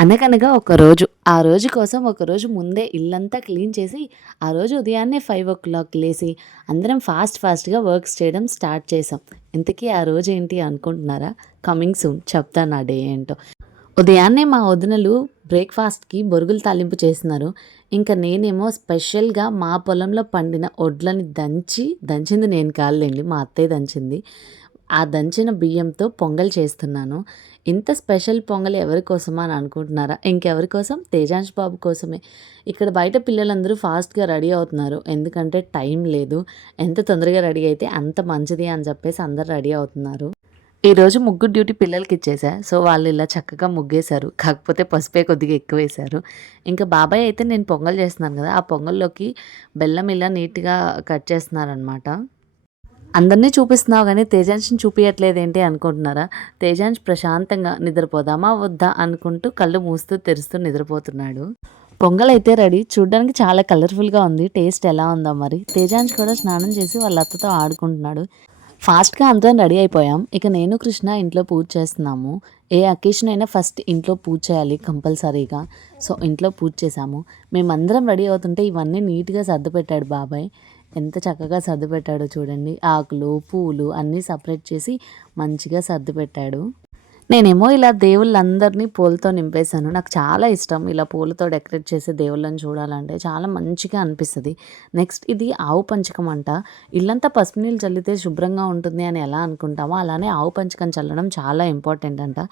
అనగనగా ఒకరోజు, ఆ రోజు కోసం ఒకరోజు ముందే ఇల్లంతా క్లీన్ చేసి, ఆ రోజు ఉదయాన్నే 5:00 లేసి, అందరం ఫాస్ట్‌గా వర్క్స్ చేయడం స్టార్ట్ చేశాం. ఇంతకీ ఆ రోజేంటి అనుకుంటున్నారా? కమింగ్ సూన్ చెప్తాను ఆ డే ఏంటో. ఉదయాన్నే మా వదినలు బ్రేక్‌ఫాస్ట్‌కి బొరుగులు తాలింపు చేస్తున్నారు. ఇంక నేనేమో స్పెషల్‌గా మా పొలంలో పండిన వడ్లని దంచింది నేను కాదులెండి మా అత్తయ్య దంచింది. ఆ దంచిన బియ్యంతో పొంగల్ చేస్తున్నాను. ఇంత స్పెషల్ పొంగల్ ఎవరి కోసమా అని అనుకుంటున్నారా? ఇంకెవరి కోసం? తేజాంష్ బాబు కోసమే. ఇక్కడ బయట పిల్లలందరూ ఫాస్ట్‌గా రెడీ అవుతున్నారు. ఎందుకంటే టైం లేదు. ఎంత తొందరగా రెడీ అయితే అంత మంచిది అని చెప్పేసి అందరూ రెడీ అవుతున్నారు. ఈరోజు ముగ్గు డ్యూటీ పిల్లలకిచ్చేసా. సో, వాళ్ళు ఇలా చక్కగా ముగ్గేశారు. కాకపోతే పసుపే కొద్దిగా ఎక్కువేశారు. ఇంకా బాబాయ్ అయితే నేను పొంగల్ చేస్తున్నాను కదా! ఆ పొంగల్లోకి బెల్లం ఇలా నీట్‌గా కట్ చేస్తున్నారనమాట. అందరిని చూపిస్తున్నావు గానీ తేజాన్ష్‌ని చూపియట్లేదేంటి అనుకుంటున్నారా? తేజాన్ష్ ప్రశాంతంగా నిద్రపోదామా వద్దా అనుకుంటూ కళ్ళు మూస్తూ తెరుస్తూ నిద్రపోతున్నాడు. పొంగలైతే రెడీ. చూడ్డానికి చాలా కలర్‌ఫుల్‌గా ఉంది. టేస్ట్ ఎలా ఉందో మరి. తేజాన్ష్ కూడా స్నానం చేసి వాళ్ళ అత్తతో ఆడుకుంటున్నాడు. ఫాస్ట్‌గా అందరం రెడీ అయిపోయాం. ఇక నేను, కృష్ణ ఇంట్లో పూజ చేస్తున్నాము. ఏ అకేషన్ అయినా ఫస్ట్ ఇంట్లో పూజ చేయాలి కంపల్సరీగా. సో, ఇంట్లో పూజ చేశాము. మేమందరం రెడీ అవుతుంటే ఇవన్నీ నీట్‌గా సర్దిపెట్టాడు బాబాయ్. ఎంత చక్కగా సర్దిపెట్టాడో చూడండి. ఆకులు, పూలు అన్నీ సెపరేట్ చేసి మంచిగా సర్దిపెట్టాడు. నేనేమో ఇలా దేవుళ్ళందరినీ పూలతో నింపేశాను. నాకు చాలా ఇష్టం ఇలా పూలతో డెకరేట్ చేసి దేవుళ్ళని చూడాలంటే చాలా మంచిగా అనిపిస్తది. నెక్స్ట్ ఇది ఆవు పంచకం అంట. ఇల్లంతా పసుపు నీళ్ళు చల్లితే శుభ్రంగా ఉంటుంది అని ఎలా అనుకుంటామో అలానే ఆవు పంచకం చల్లడం చాలా ఇంపార్టెంట్ అంట.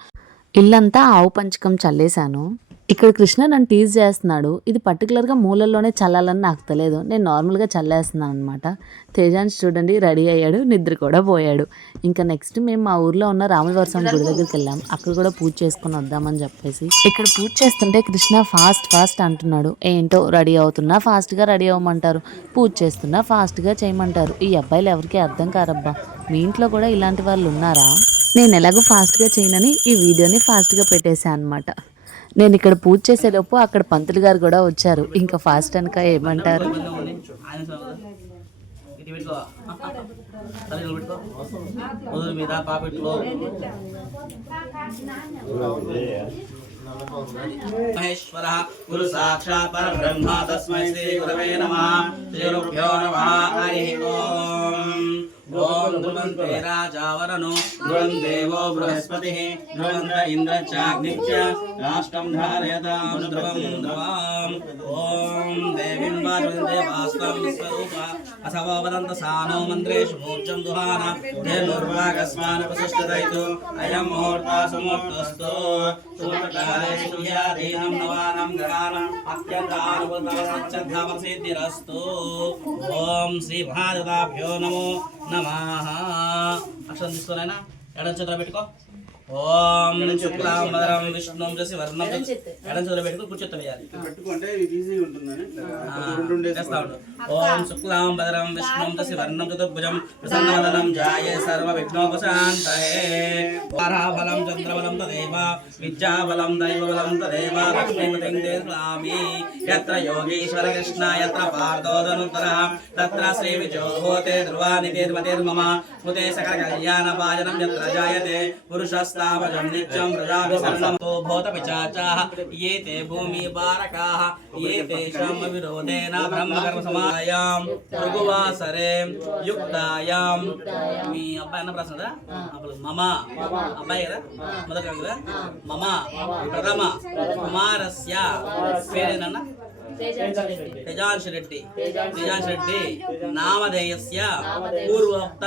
ఇల్లంతా ఆవు పంచకం చల్లేశాను. ఇక్కడ కృష్ణ నన్ను టీజ్ చేస్తున్నాడు. ఇది పర్టికులర్‌గా మూలల్లోనే చల్లాలని నాకు తెలియదు. నేను నార్మల్‌గా చల్లేస్తున్నాను అనమాట. తేజాన్ష్ చూడండి రెడీ అయ్యాడు. నిద్ర కూడా పోయాడు. ఇంకా నెక్స్ట్ మేము మా ఊర్లో ఉన్న రాములవారి స్వామి గుడి దగ్గరికెళ్ళాం. అక్కడ కూడా పూజ చేసుకొని వద్దామని చెప్పేసి. ఇక్కడ పూజ చేస్తుంటే కృష్ణ ఫాస్ట్ అంటున్నాడు. ఏంటో రెడీ అవుతున్నా ఫాస్ట్‌గా రెడీ అవ్వమంటారు. పూజ చేస్తున్నా ఫాస్ట్‌గా చేయమంటారు. ఈ అబ్బాయిలు ఎవరికీ అర్థం కారబ్బా! మీ ఇంట్లో కూడా ఇలాంటి వాళ్ళు ఉన్నారా? నేను ఎలాగో ఫాస్ట్‌గా చేయనని ఈ వీడియోని ఫాస్ట్‌గా పెట్టేశా అనమాట. నేను ఇక్కడ పూజ చేసేలోపు అక్కడ పంతులు గారు కూడా వచ్చారు. ఇంకా ఫాస్ట్ అనక ఏమంటారు? మహేశ్వర గురు సాక్షాత్ పరబ్రహ్మ తస్మై శ్రీ గురవే నమః. శ్రీ గురుభ్యో నమః. హరి ఓం. ఓం ధ్రువంతే రాజావరణో ధ్రువం దేవో బృహస్పతిః ధ్రువంత ఇంద్రశ్చాగ్నిశ్చ రాష్ట్రం ధారయతాం ధ్రువం ధ్రువాం. ఓం దేవీం వాచంతే వాస్తం విశ్వరూప అసవో వదంత సానో మంత్రేషు మూర్ఛం దుహాన ధేనుర్వాగస్మాన ప్రతిష్ఠితైతు అయం ముహూర్త సుముహూర్తస్తు సూతకాలే సూర్యాదీనం నవానం గ్రహాణం అత్యంతానుకూలతమసిద్ధిరస్తు. ఓం శ్రీ భారతాభ్యో నమో నమః. అక్షరం తీసుకున్నాయినా ఎడం చేతిలో పెట్టుకో. ఓం శుక్లాంబరధరం విష్ణుం శశివర్ణం. ఎడం చేతిలో పెట్టుకో కూర్చొని ఓం శుక్లాంబరధరం విష్ణుం శశివర్ణం చతుర్భుజం ప్రసన్నవదనం ధ్యాయే సర్వవిఘ్నోపశాంతయే. వారాఫలం చంద్రబలం తదేవ విద్యాబలం దైవబలం తదేవ లక్ష్మీపతిం దేవామి. యత్ర యోగీశ్వర కృష్ణ యత్ర పార్థోదనుత్తరః తత్ర శ్రీ విజయోభూతే ధ్రువానితిర్మతిర్మమ స్మృతే సకల కళ్యాణ భాజనం యత్ర జాయతే పురుషస్తావజం నిత్యం ప్రజాభిసరణంతో భూత పిశాచాః ఏ తే భూమి బారకాః ఏ తేషాం విరోధేన బ్రహ్మకర్మ సమాయాం భృగువాసరే యుక్తాయాం. మీ అబ్బాయి అన్న ప్రశ్న మమ అబ్బాయి కదా మొదట కదా మమ ప్రథమ కుమారస్య పేరేనన్నా తేజాంష్ రెడ్డి నామధేయస్య పూర్వోక్త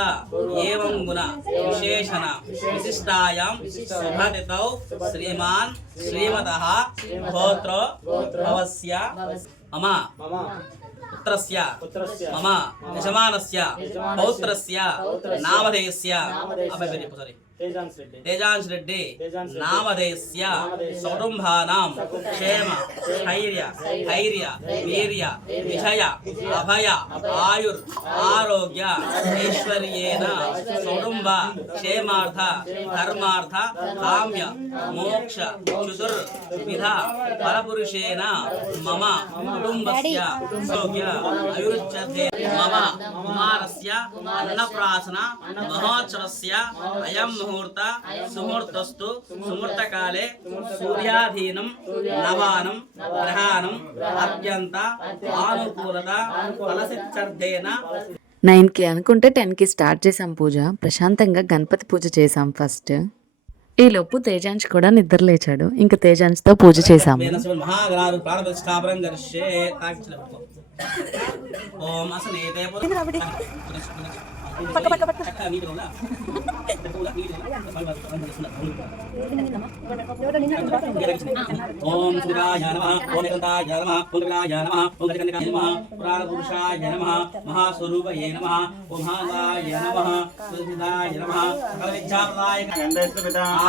ఏవం గుణ విశేషణ విశిష్టాయాం శుభతిథౌ శ్రీమాన్ శ్రీమతః గోత్రో భవస్య మమ పుత్రస్య మమ యజమానస్య పౌత్రస్య నామధేయస్య అబ్బాయి పేరు సారీ తేజాంష్ రెడ్డి నామధేయస్య సౌటుంబానాం క్షేమ స్థైర్య వీర్య విజయ అభయ ఆయుర్ ఆరోగ్య ఐశ్వర్యేణ సౌటుంబ క్షేమార్థ ధర్మార్థ కామ్య మోక్ష చతుర్విధ పరపురుషేణ మమ కుటుంబస్య సౌఖ్య అభివృద్ధ్యర్థే మమ కుమారస్య అన్నప్రాసన మహోత్సవస్య అయం ముహూర్త సుముహూర్తస్తు సుముహూర్తకాలే సూర్యాధీనం నవానం గ్రహాణం అత్యంత ఆనుకూలత ఫలసిచ్చర్దేన 9కి అనుకుంటే 10కి స్టార్ట్ చేసాం పూజ. ప్రశాంతంగా గణపతి పూజ చేసాం ఫస్ట్. ఈలోపు తేజాంశ్ కూడా నిద్ర లేచాడు. ఇంకా తేజాంశ్తో పూజ చేసాము. మహాగణాలు ప్రాణప్రతిష్ఠాపనం కరిష్యే. ఓం అసనేతే ఓం శివాయ నమః ఓం ఏకంతాయ నమః ఓం విగ్రహాయ నమః ఓం గజకన్యకాయ నమః పురాణ పురుషాయ నమః మహాస్వరూపయే నమః ఓం మహాదాయ నమః సుసిద్ధాయ నమః సకల విద్యాప్రదాయ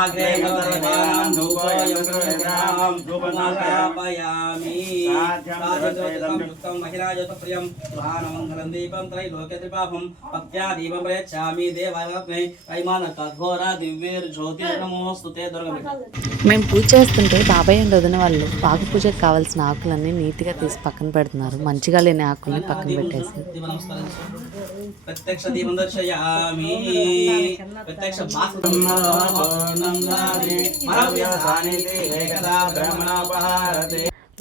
ఆగ్రే సర్వదేవానాం ధూపయం ధూపనాపయామి సాధ్యం యుక్తం మహిళాయోత ప్రియం సుహానమంగళం దీపం త్రైలోక్య త్రిపాపం భక్త్యా దీపం ప్రయచ్చామి దేవాలయ వైమాన కఠోర దివ్యేర్ జ్యోతి నమోస్తుతే దుర్గమి. మేము పూజ చేస్తుంటే బాబాయ్ అండ్ వదిన వాళ్ళు పాకు పూజకు కావాల్సిన ఆకులన్నీ నీట్గా తీసి పక్కన పెడుతున్నారు. మంచిగా లేని ఆకుల్ని పక్కన పెట్టేసి ప్రత్యక్ష దీపం దర్శయామి. ప్రత్యక్ష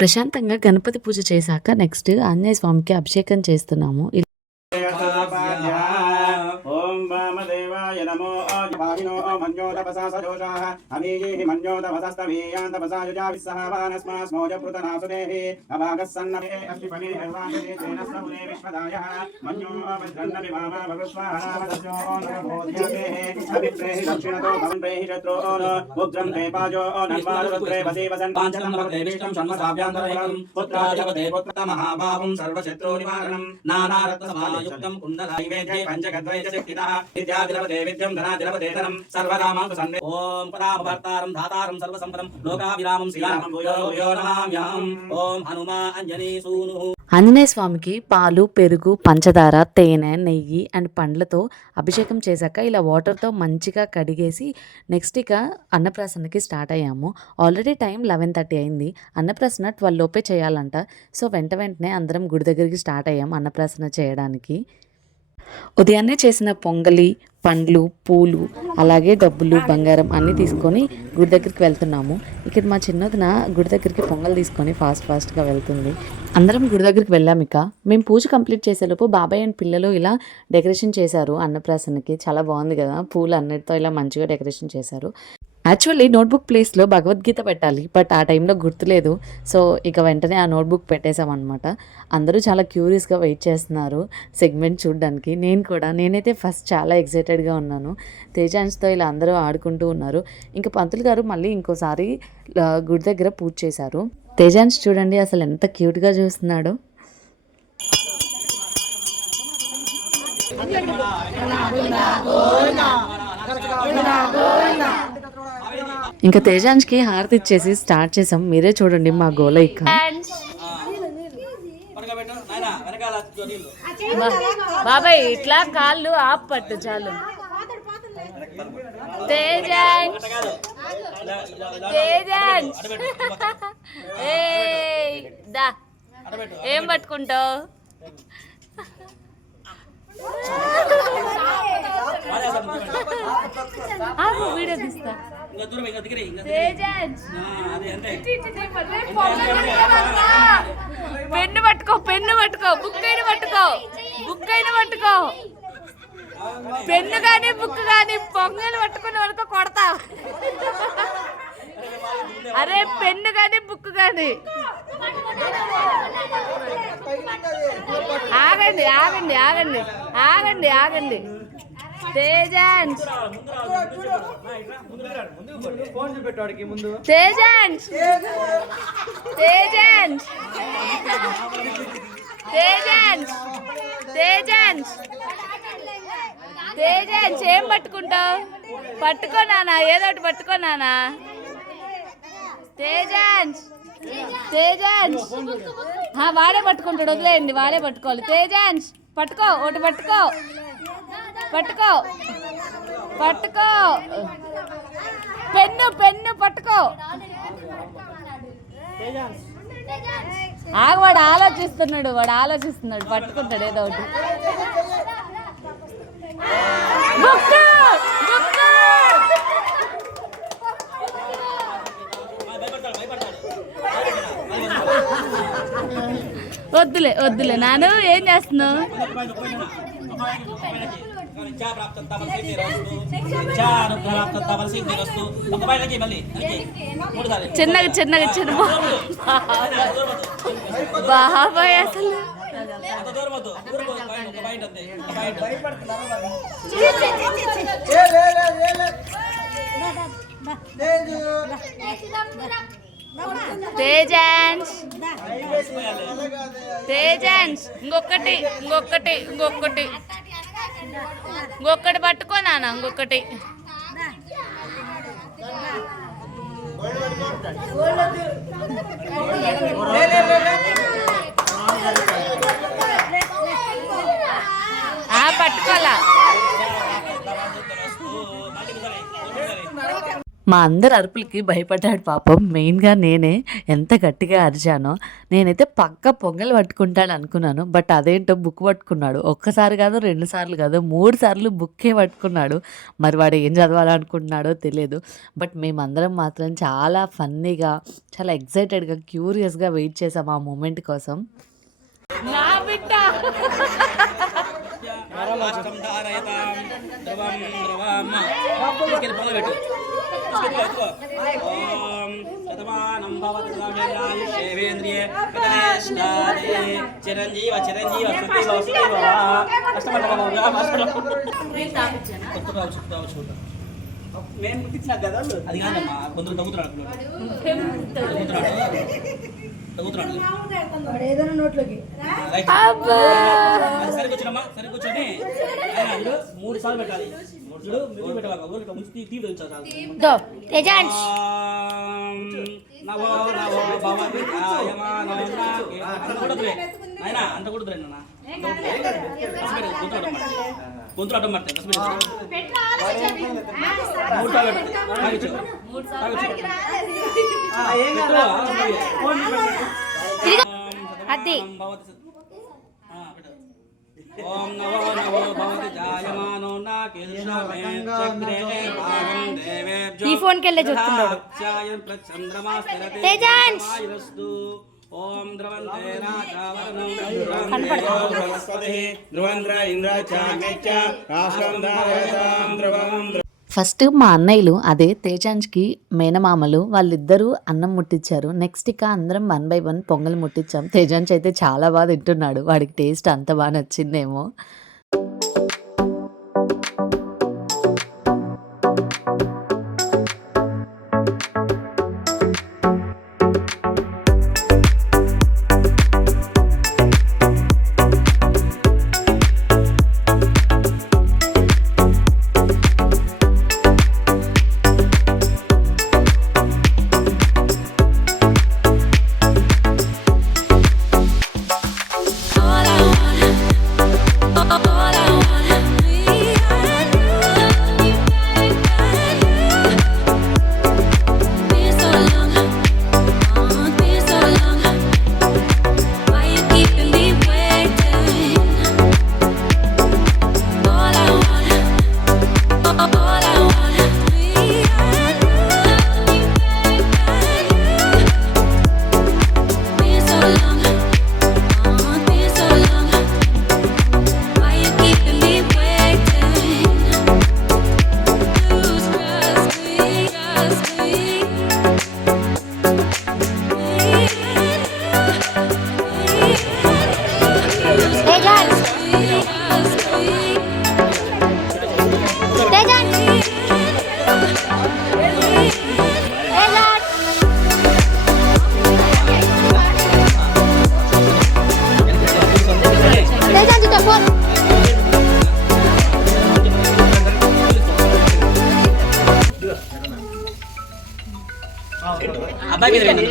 ప్రశాంతంగా గణపతి పూజ చేశాక నెక్స్ట్ ఆంజనేయ స్వామికి అభిషేకం చేస్తున్నాము. ఓం వామదేవాయ నమో వాహినో మన్యో తపసా సజోషాః అమీయేః మన్యో తపసస్తమీయాం తపసా యుజా విస్సహావానస్మాస్మోజ పృతనాసుదేః అభాగస్సన్నమే అష్టిపనే హర్వాణే తేనస్సమునే విశ్వదాయః మన్యో వజ్రన్నమి మామా భగస్వాహారామదస్యో నమోధ్యాసేః అభిప్రేః దక్షిణతో భవంప్రేః శత్రోన్ ఉగ్రం తే పాజో నన్వారుద్రే వసేవసన్ పాంచలం భవతే విష్ణం షణ్మసాభ్యాంతరేకం పుత్రాధిపతే పుత్రమహాభావం సర్వశత్రో నివారణం నానారత్న సమాయుక్తం కుండలైవేద్యై పంచగద్వైత శక్తితః విద్యాధిపతే విద్యం ధనాధిపతే ధనం సర్వరామాంతు సన్నే. ఓం పదాభర్తారం ధాతారం సర్వసంపదం లోకాభిరామం శ్రీరామం భూయో భూయో నమామ్యహం. ఓం హనుమా అంజనీ సూను. ఆంజనేయ స్వామికి పాలు, పెరుగు, పంచదార, తేనె, నెయ్యి అండ్ పండ్లతో అభిషేకం చేశాక ఇలా వాటర్తో మంచిగా కడిగేసి నెక్స్ట్ ఇక అన్నప్రాసనకి స్టార్ట్ అయ్యాము. ఆల్రెడీ టైం 11:30 అయింది. అన్నప్రాసన 12 లోపే చేయాలంట. సో వెంటనే అందరం గుడి దగ్గరికి స్టార్ట్ అయ్యాం అన్నప్రాసన చేయడానికి. ఉదయాన్నే చేసిన పొంగలి, పండ్లు, పూలు, అలాగే డబ్బులు, బంగారం అన్నీ తీసుకొని గుడి దగ్గరికి వెళ్తున్నాము. ఇక్కడ మా చిన్నదిన గుడి దగ్గరికి పొంగల్ తీసుకొని ఫాస్ట్గా వెళ్తుంది. అందరం గుడి దగ్గరికి వెళ్ళాము. ఇక మేము పూజ కంప్లీట్ చేసేలోపు బాబాయ్ అండ్ పిల్లలు ఇలా డెకరేషన్ చేశారు అన్నప్రాసనకి. చాలా బాగుంది కదా, పూలు అన్నిటితో ఇలా మంచిగా డెకరేషన్ చేశారు. యాక్చువల్లీ నోట్బుక్ ప్లేస్లో భగవద్గీత పెట్టాలి, బట్ ఆ టైంలో గుర్తులేదు. సో ఇక వెంటనే ఆ నోట్బుక్ పెట్టేశామన్నమాట. అందరూ చాలా క్యూరియస్గా వెయిట్ చేస్తున్నారు సెగ్మెంట్ చూడడానికి. నేనైతే ఫస్ట్ చాలా ఎక్సైటెడ్గా ఉన్నాను. తేజాంశ్తో ఇలా అందరూ ఆడుకుంటూ ఉన్నారు. ఇంకా పంతులు గారు మళ్ళీ ఇంకోసారి గుడి దగ్గర పూజ చేశారు. తేజాంశ్ చూడండి అసలు ఎంత క్యూట్గా చూస్తున్నాడో. ఇంకా తేజాంశ్కి హారతి ఇచ్చేసి స్టార్ట్ చేసాం. మీరే చూడండి మా గోల. ఇక బాబాయ్ ఇట్లా కాళ్ళు ఆప్ పట్టు చాలు. తేజాంశ్ ఏం పట్టుకుంటావు? వీడియో తీస్తా. పెన్ను పట్టుకో, బుక్ అయిన పట్టుకో. పెన్ను కానీ బుక్ కానీ పొంగలు పట్టుకుని వరకు కొడతా. అరే పెన్ను కానీ బుక్ కానీ. ఆగండి. తేజాంశ్ ఏం పట్టుకుంటావు? పట్టుకో నానా, ఏదోటి పట్టుకో నానా. తేజాంశ్ వాడే పట్టుకుంటాడు, వదిలేయండి, వాడే పట్టుకోవాలి. తేజాంశ్ పట్టుకో, ఒకటి పట్టుకో. పెన్ను పట్టుకో. వాడు ఆలోచిస్తున్నాడు, పట్టుకుంటాడు ఏదో ఒకటి. బుక్ వద్దులే వద్దులే నాను ఏం చేస్తున్నావు? చిన్నగా చిన్నగా చిన్న బాబాయ్ అసలు తేజాన్స్ తేజాన్స్ ఇంకొకటి ఇంకొకటి ఇంకొకటి ఇంకొకటి పట్టుకో నాన్న ఇంకొకటి పట్టుకోలా. మా అందరి అరుపులకి భయపడ్డాడు పాపం. మెయిన్గా నేనే ఎంత గట్టిగా అరిచానో. నేనైతే పక్క పొంగల్ పట్టుకుంటాను అనుకున్నాను, బట్ అదేంటో బుక్ పట్టుకున్నాడు. ఒక్కసారి కాదు 2 సార్లు కాదు 3 సార్లు బుక్కే పట్టుకున్నాడు. మరి వాడు ఏం చదవాలనుకుంటున్నాడో తెలియదు. బట్ మేమందరం మాత్రం చాలా ఫన్నీగా, చాలా ఎక్సైటెడ్గా, క్యూరియస్గా వెయిట్ చేసాం ఆ మూమెంట్ కోసం. నా బిడ్డ చిరంజీవ చిరంజీవ మేము గుర్తించిన కదా అది కాదమ్మా. కొందరు తగ్గుతున్నాడు సరిగ్గా వచ్చినమ్మా సరిగ్గా వచ్చి 3 సార్లు పెట్టాలి. అంత కూడా గొంతులు అడ్డం పడతాయి. అది ఓం నవో నవో భవతి జాయమానో నాకిల్షమే చక్రే భాగం దేవేభ్యో ఈ ఫోన్ కెళ్ళే చూస్తున్నాడు. చంద్రమా స్థిరతే ఆయురస్తు. ఓం ద్రవంతే రాజావరణం బృహస్పతి ధ్రువంద్ర ఇంద్ర చామిచ్చ రాష్ట్రం దాయతాం ధ్రువం. ఫస్ట్ మా అన్నయ్యలు అదే తేజాన్స్కి మేనమామలు వాళ్ళిద్దరూ అన్నం ముట్టించారు. నెక్స్ట్ ఇక అందరం 1 by 1 పొంగల్ ముట్టించాం. తేజాన్స్ అయితే చాలా బాగా తింటున్నాడు. వాడికి టేస్ట్ అంత బాగా నచ్చిందేమో. అబ్బాయి మీద వేయండి.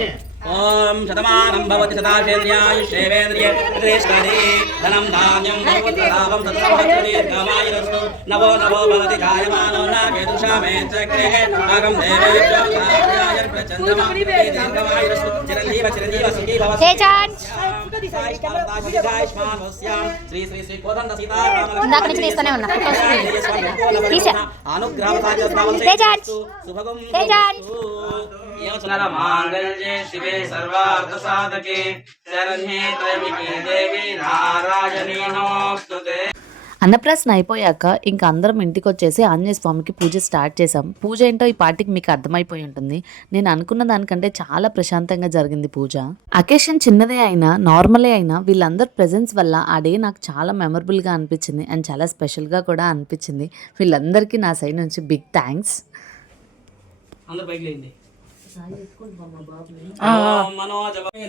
ఓం శతమానం భవతి శతాశేంద్రియాయుష్యేవేంద్రియే ప్రతిష్టతి ధనం ధాన్యం భవత్ప్రతాపం తత్సర్వదీర్ఘమాయురస్తు నవో నవో భవతి జాయమానో నాకేతుషామే చక్రే భాగం దేవేభ్యో ధాన్యాయ ప్రచంద్రమా దీర్ఘమాయురస్తు చిరంజీవ చిరంజీవ సుఖీ భవ. శ్రీ శ్రీ శ్రీ కోదండ సీతారామ అనుగ్రహ శుభగం మాంగళ్యే శివే సర్వార్థసాధకే శరణ్యే త్రయంబకే దేవి నారాయణీ నమోస్తుతే. అన్నప్రాసన అయిపోయాక ఇంకా అందరం ఇంటికి వచ్చేసి ఆంజనేయ స్వామికి పూజ స్టార్ట్ చేసాం. పూజ ఏంటో ఈ పార్టీకి మీకు అర్థమైపోయి ఉంటుంది. నేను అనుకున్న దానికంటే చాలా ప్రశాంతంగా జరిగింది పూజ. అకేషన్ చిన్నదే అయినా నార్మలే అయినా వీళ్ళందరి ప్రెజెన్స్ వల్ల ఆ డే నాకు చాలా మెమరబుల్గా అనిపించింది అండ్ చాలా స్పెషల్గా కూడా అనిపించింది. వీళ్ళందరికీ నా సైడ్ నుంచి బిగ్ థ్యాంక్స్. అందరూ బైక్ లేండి.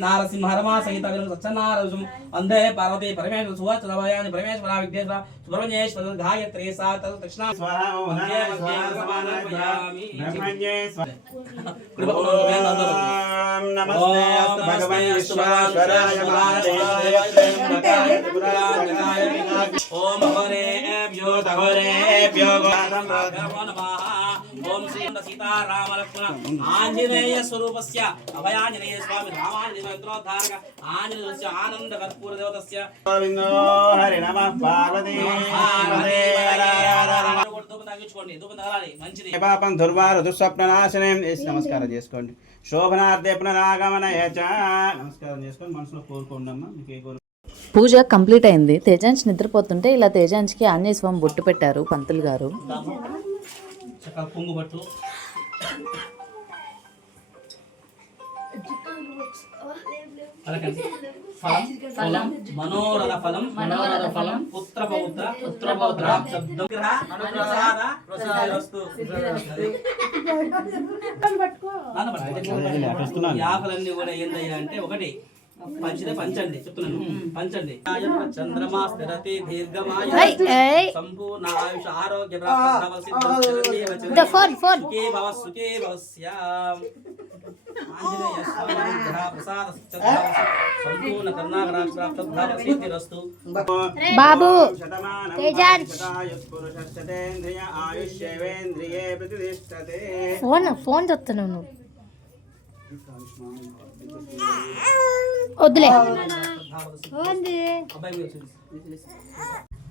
నారసింహరమా సహిత సత్యనారాయణ వందే పార్వతీ పరమేశ్వర సువత్సరభయాని పరమేశ్వర విఘ్నేశ్వర సుబ్రహ్మణ్యేశ్వర గాయత్రి సాత కృష్ణ బ్రహ్మణ్యే నమస్తే అస్తు భగవన్ విశ్వేశ్వరాయ ఓం హరేభ్యో తహరేభ్యో ఓం శ్రీ సీతారామ లక్ష్మణ ఆంజనేయ స్వరూపస్య అభయాంజనేయ స్వామి రామాంజనేయ మంత్రోద్ధారక ఆంజనేయ ఆనంద కర్పూర దేవతస్య గోవిందో హరి నమః పార్వతీ మంచిది. పాపం దుర్వారు దుస్వప్ననాశనం చేసి నమస్కారం చేసుకోండి. శోభనార్థే పునరాగమనయ చ నమస్కారం చేసుకొని మనసులో కోరుకోండమ్మా. మీకు ఏ కోరు పూజ కంప్లీట్ అయింది. తేజాంశ్ నిద్రపోతుంటే ఇలా తేజాంశ్కి ఆంజనేయ స్వామి బొట్టు పెట్టారు పంతులు గారు. చక్కగా కొంగు పట్టు ఫలం మనోరథ ఫలం పుత్ర పౌత్ర శబ్దం యాపలన్నీ కూడా ఏందయ్యా అంటే ఒకటి పంచండి చెప్తున్నాను. పంచండి చంద్రమా స్థిరతి దీర్ఘమాయ సంపూర్ణ ఆయుష ఆరోగ్య సుఖే భవస్యాం. ఆంజనేయ స్వామి అనుగ్రహ ప్రసాద సంపూర్ణ కరుణాకరాక్షరాప్తసిద్ధిరస్తు. బాబు పురుషేంద్రియ ఆయుష్యేంద్రియే ప్రతిష్టతే. ఫోన్ చెప్తున్నావు నువ్వు వద్దులే.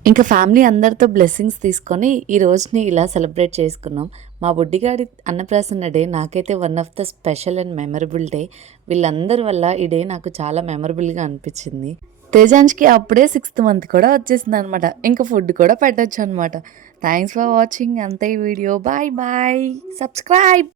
ఇంకా ఫ్యామిలీ అందరితో బ్లెస్సింగ్స్ తీసుకొని ఈ రోజుని ఇలా సెలబ్రేట్ చేసుకున్నాం. మా బుడ్డిగాడి అన్నప్రాసన డే నాకైతే one of the special and memorable day. వీళ్ళందరి వల్ల ఈ డే నాకు చాలా మెమరబుల్గా అనిపించింది. తేజాంశ్కి అప్పుడే 6th month కూడా వచ్చేసింది అనమాట. ఇంకా ఫుడ్ కూడా పెట్టచ్చు అనమాట. Thanks for watching. అంతే ఈ వీడియో. Bye bye. సబ్స్క్రైబ్.